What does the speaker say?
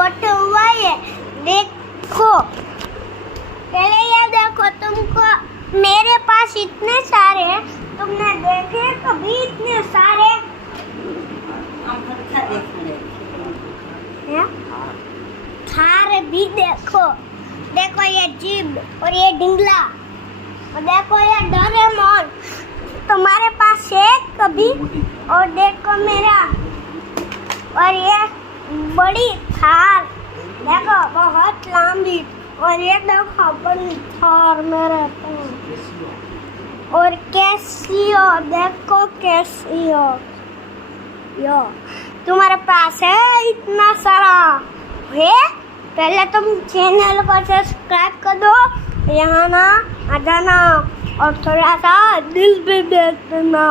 Photo हुआ है, देखो पहले ये देखो। तुमको मेरे पास इतने सारे हैं, तुमने देखे कभी इतने सारे? थार भी देखो, देखो ये जीभ और ये डिंगला और देखो ये डोरेमोन। तुम्हारे पास है कभी? और देखो मेरा, और ये बड़ी थार देखो बहुत लंबी, और ये देखो बड़ी थार मेरे पास। और कैसियो देखो, कैसियो यो तुम्हारे पास है इतना सारा है। पहले तुम चैनल को सब्सक्राइब कर दो, यहाँ ना आ जाना और थोड़ा सा दिल भी दे देना।